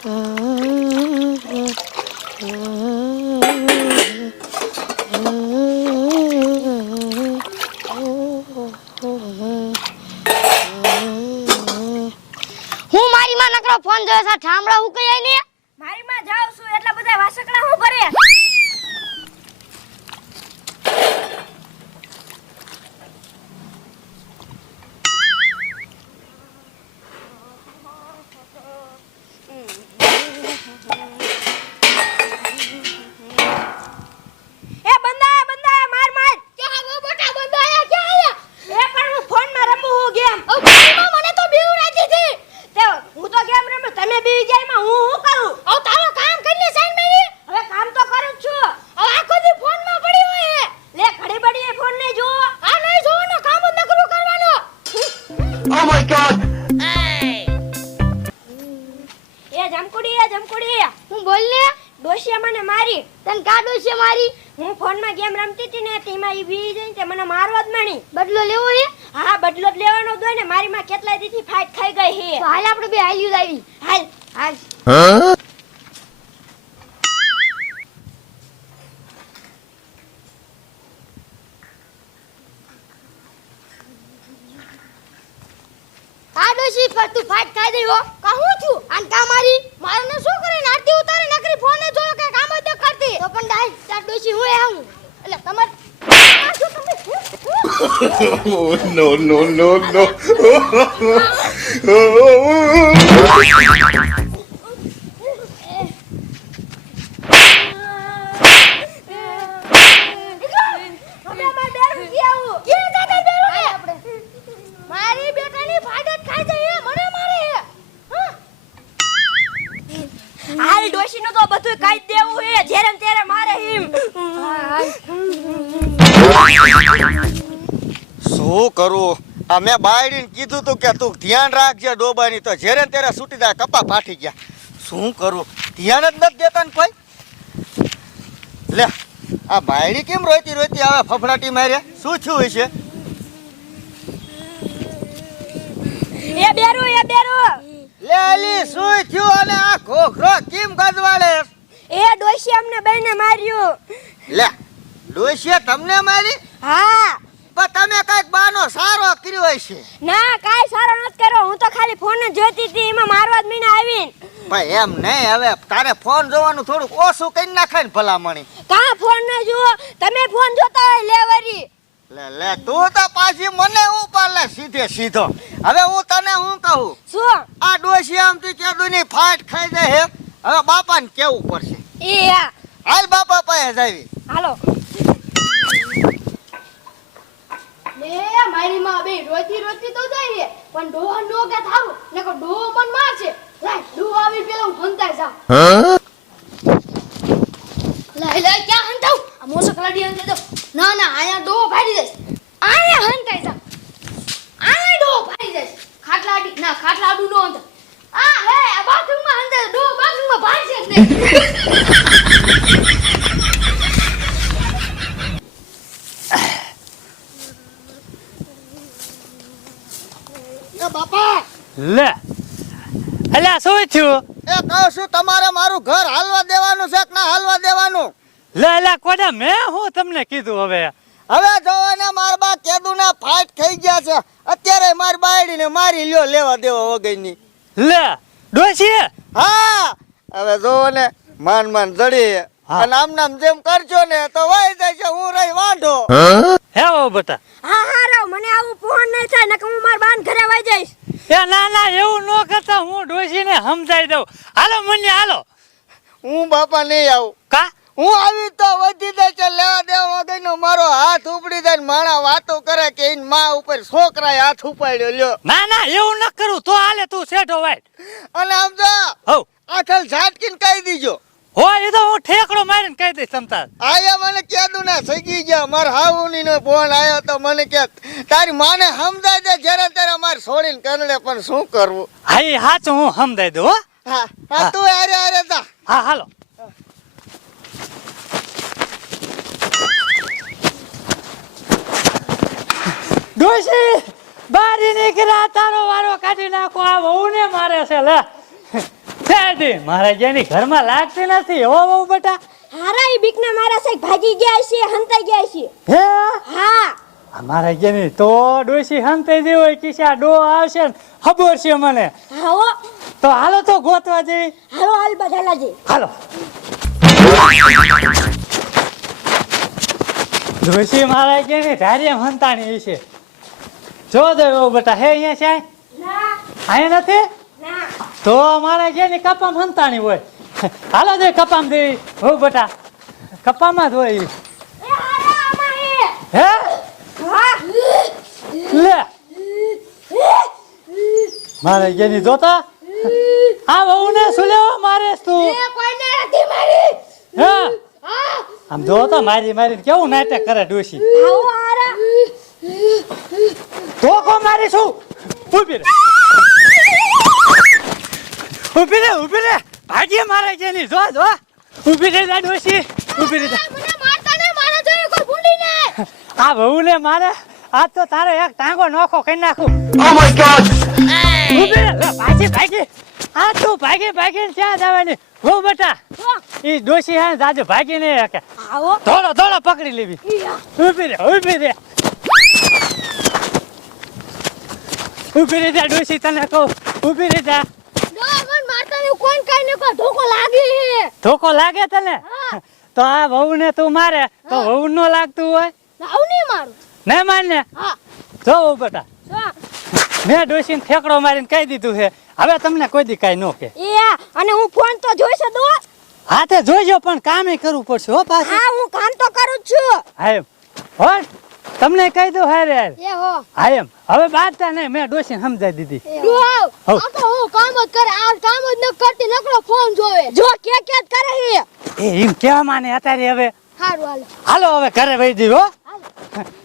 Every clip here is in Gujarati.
હું મારી માં નકરો ફોન જોયો છે ઠામડા હું કઈ ને મારી માં જાવ છું એટલે બધા વાસકડા હું ભરે હું બોલ ને ડોશિયા મને મારી તને કાડો છે મારી હું ફોન માં ગેમ રમતી હતી ને તેમાં ઈ બી જઈને તે મને મારવા જ મણી બદલો લેવો હે હા બદલો જ લેવાનો જ હોય ને મારી માં કેટલાય દીથી ફાઇટ ખાઈ ગઈ હે તો હાલ આપણે બે હાલ્યું આવી હાલ હાલ કાડો છે પર તું ફાઇટ ખાઈ દઈ હો કહું છું આન કા મારી મારને શું કરે નારતી ઉતારે નકરી ફોન જ જોયો કે કામ જ કરતી તો પણ ડાઈ તાર ડોશી હું એ હું એટલે તમાર Oh, no, no, no, no. મારી બેટાની ફાડત ખાઈ જાય મને મારે હાલ ડોશી નું તો બધું કાઈ દેવું હે જેરમ તેરે મારે હિમ શું કરું આ મેં બાયડીને કીધું તું કે તું ધ્યાન રાખજે ડોબાની તો જેરે તેરે છૂટી જાય કપા ફાટી ગયા શું કરું ધ્યાન જ નથી દેતા ને કોઈ લે આ બાયડી કેમ રોતી રોતી આવે ફફડાટી મારે શું થયું હશે એ બેરો લે અલી શું થયું અને આ ઘોઘરો કેમ ગજવાળે એ ડોશી અમને બેને માર્યું લે ડોશીએ તમને મારી હા પણ તમે કઈક બાનો સારો કર્યો હશે ના કાઈ સારો નત કર્યો હું તો ખાલી ફોન જ જોતી હતી એમાં મારવા જ મીને આવીને ભાઈ એમ નહીં હવે તારે ફોન જોવાનું થોડુંક ઓછું કરી નાખાય ને ભલામણી કા ફોન ન જુઓ તમે ફોન જોતા હોય લેવરી લે તું તો પાછી મને ઉપાડ લે સીધે સીધો હવે હું તને હું કહું શું આ ડોશી આમ તું કેદું ની ફાટ ખાઈ જાય હે હવે બાપાને કેવું પડશે એ હાલ બાપા પાસે જાવી હાલો લે મારી માં બે રોતી રોતી તો જાય પણ ડોહા નો કે થાવ નકો ડોહો પણ મારશે લાય ડોહો આવી પેલા હું હંતાઈ જા લાય લાય ક્યાં હંતાવ આ મોસો કલાડી હંતાઈ દો ના ના આયા ડોહો ફાડી જઈશ આયા હંતાઈ જા આયા ડોહો ફાડી જઈશ ખાટલાડી ના ખાટલાડુ નો હંતા આ હે આ બાથરૂમ માં હંતાઈ ડોહો બાથરૂમ માં ભાડશે જ નહીં બાપા લે અલ્યા શું થયું એ કહું છું તમારે મારું ઘર હાલવા દેવાનું છે કે ના હાલવા દેવાનું લે અલ્યા કોડા મેં હું તમને કીધું હવે હવે જોવો ને માર બા કેદુના ફાઇટ થઈ ગયા છે અત્યારે માર બાયડીને મારી લ્યો લેવા દેવા વગરની લે ડોશી હા હવે જોવો ને માન જડી અને આમ નામ જેમ કરજો ને તો વાઈ જાય છે હું રહી વાંઢો હે ઓ બેટા હા હા રાવ મને આવું ફોન નહીં થાય નકર હું માર બાન ઘરે વઈ જઈશ એ ના એવું ન કરતા હું ડોશીને સમજાઈ દઉં હાલો મને હાલો હું બાપા નહીં આવું કા હું આવી તો વધી જાય છે લેવા દેવા વગરનો મારો હાથ ઉપડી જાય ને માણા વાતો કરે કે એની માં ઉપર છોકરાએ હાથ ઉપાડ્યો લ્યો ના એવું ન કરું તો હાલે તું સેઠો વાઈટ અને આમ જો હો આખલ ઝાટકીને કહી દીજો હોય એ તો હું ઠેકડો મારીને કહી દઈશ તમતાર આયા મને કીધું ને સગી ગયા માર હાવુની નો ફોન આવ્યો તો મને કે તારી માને સમજાય દે જરા ત્યારે મારે છોડીને કરડે પણ શું કરવું હા એ હાચું હું સમજાઈ દઉં હો હા તું અરે જા હા હાલો ડોશી બારી નીકળ્યા તારો વારો કાઢી નાખો આ વહુ ને મારે છે લે દે મારા જેની ઘરમાં લાગતી નથી હો બહુ બેટા. હારા ઈ બીકના મારા સાહેબ ભાગી ગયા છે હંતાઈ ગયા છે હે હા મારા જેની તો ડોશી હંતે જે હોય કિસા ડો આવશે ને ખબર છે મને. હાવો તો હાલો તો ગોતવા જઈ. હાલો હાલ બધાલા જે હાલો ડોશી મારા જેની ધારે હંતાણી છે. જો દે બહુ બેટા હે અહીંયા છે ના અહીંયા નથી ના તો મારા જેની કપામ હંતાણી હોય. હાલો દે કપામ દે હો બેટા કપામાં જ હોય ઈ. એ હારા આમાં હે હા લે મારે જેની જોતા આ વહુ ને શું લેવા મારે તું કોઈને નથી મારી હે હા આમ જો તો મારી મારી કેવું નાટક કરે ડોશી. આવો હારા તો કો મારી શું ઊભી રે ઊભી રે ભાગીએ મારે જેની જો જો ઊભી રે જા ડોશી ઊભી રે જા. મને મારતા ને મારા જોઈએ કોઈ ભૂંડીને આ વહુ ને મારે આજ તો તારો એક ટાંગો નોખો કરી નાખું. Oh my god! ઊભી રે લે, ભાગી આ તું ભાગીને ક્યાં જવાની હો બેટા ઈ ડોશી હે જાજો ભાગીને કે આવો થોડો પકડી લેવી. ઊભી રે જા ડોશી તને કહું ઊભી રે જા. મન મારતા ને કોણ કાઈ ને કોઈ ધોકો લાગી ધોકો લાગે તને તો આ વહુ ને તું મારે તો વહુ નો લાગતું હોય આવ નહીં મારું ને માને હા જો બેટા હા મેં ડોશીને ઠેકડો મારીને કહી દીધું છે હવે તમને કોઈ દી કાંઈ ન કે. એ અને હું ફોન તો જોઈ છે દો હાથે જોઈજો પણ કામે કરવું પડશે હો પાછું. હા હું કામ તો કરું જ છું હા એમ હો તમને કહી દઉં હારે હારે. એ હો હા એમ હવે બાદતા નહીં મેં ડોશીને સમજાઈ દીધી. ડુહાવ હઉ. આ તો હું કામ જ કરે આ કામ જ ન કરતી નકરો ફોન જોવે જો કે કરે હે એ એમ કેવા માને અત્યારે હવે હારું હાલો હાલો હવે ઘરે વહી જઈ હો.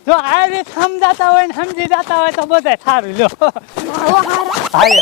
જો આ રીત સમજાતા હોય ને સમજી જતા હોય તો બધાય સારું લ્યો. આવો હારા હા એમ